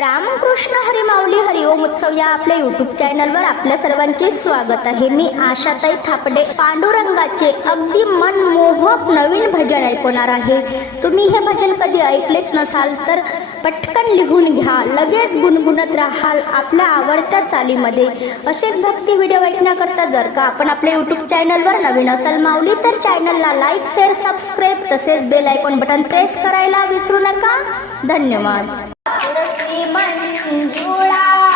रामकृष्ण हरिमाऊली हरिओम उत्सव या आपल्या युट्यूब चॅनलवर आपल्या सर्वांचे स्वागत आहे. मी आशाताई थापडे पांडुरंगाचे अगदी मनमोहक नवीन भजन ऐकवणार आहे. तुम्ही हे भजन कधी ऐकलेच नसाल तर पटकन लिहून घ्या. लगेच गुणगुणत राहाल आपल्या आवडत्या चालीमध्ये. असेच भक्ती व्हिडिओ ऐकण्याकरता जर का आपण आपल्या यूट्यूब चॅनलवर नवीन असाल माऊली तर चॅनलला लाईक शेअर सबस्क्राईब तसेच बेल आयकॉन बटन प्रेस करायला विसरू नका. धन्यवाद. मंजुळा.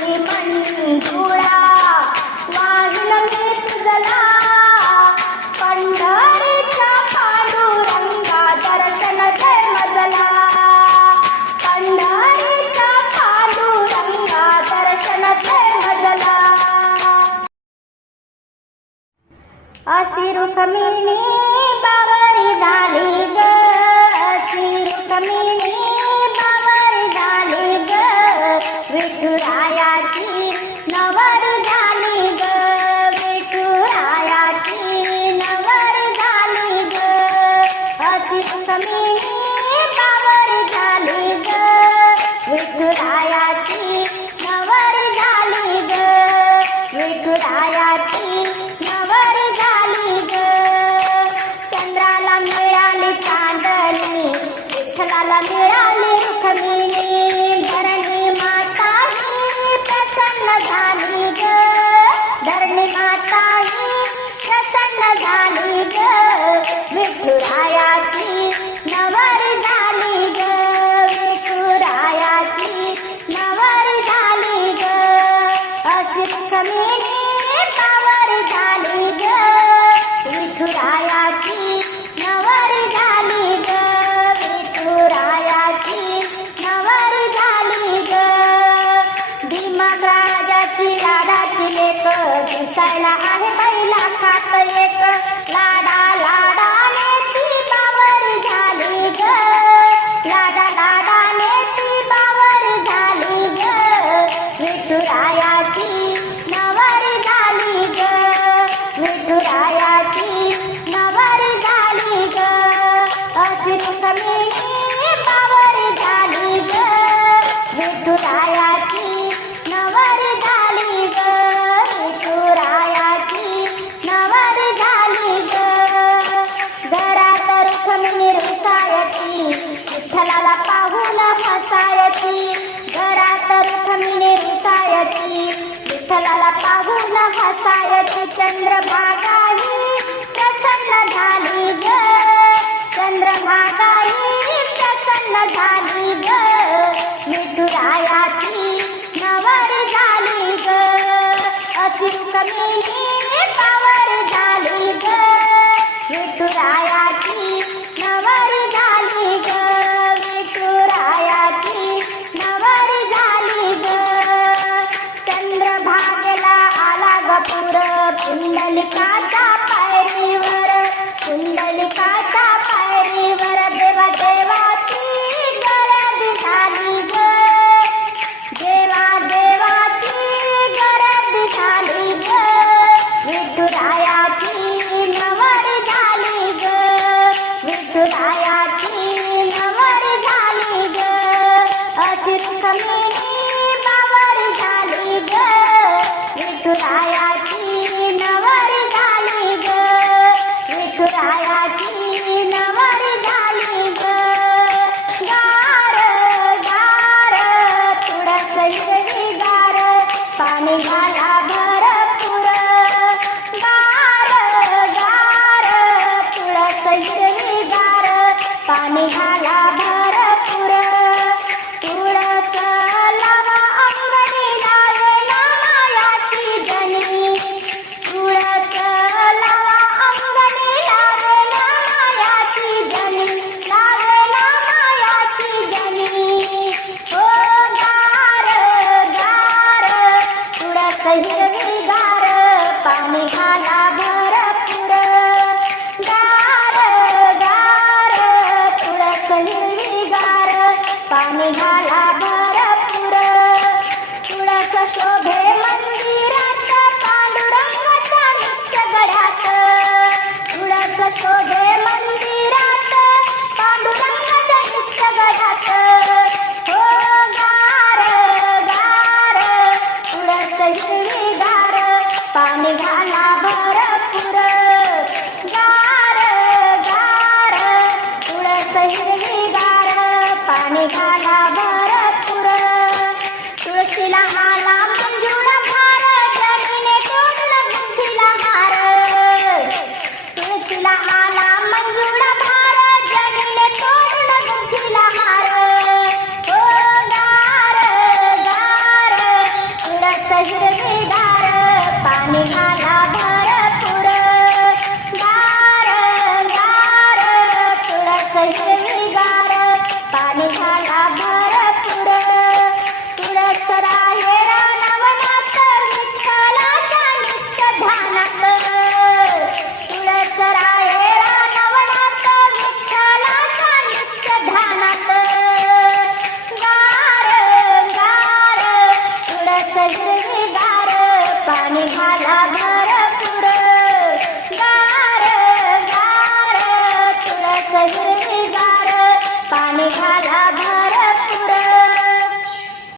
माझी पंढुळा वाहन घेत गला पंढरीचा पांडुरंगा दर्शन जय मजला पंढरीचा पांडुरंगा दर्शन मजला अशी रुक्मिणी बावरी झाली ग. अशी झाली ग गायची घरात खमिने रुसायची. विठ्ठलाला पाहून हसायची चंद्रभागाई. प्रसन्न झाली ग. प्रसन्न झाली ग. मिठुरायाची नवर झाली ग. अतिरुक बावर झाली ग. विठुराया हिरवीगार पाणी घाला भरपूर. तुळशीला माला मंजुळा भार जमिने तुळशीला माला मंजुळा भार जमिने तोडला बुद्धीला हार. हो भर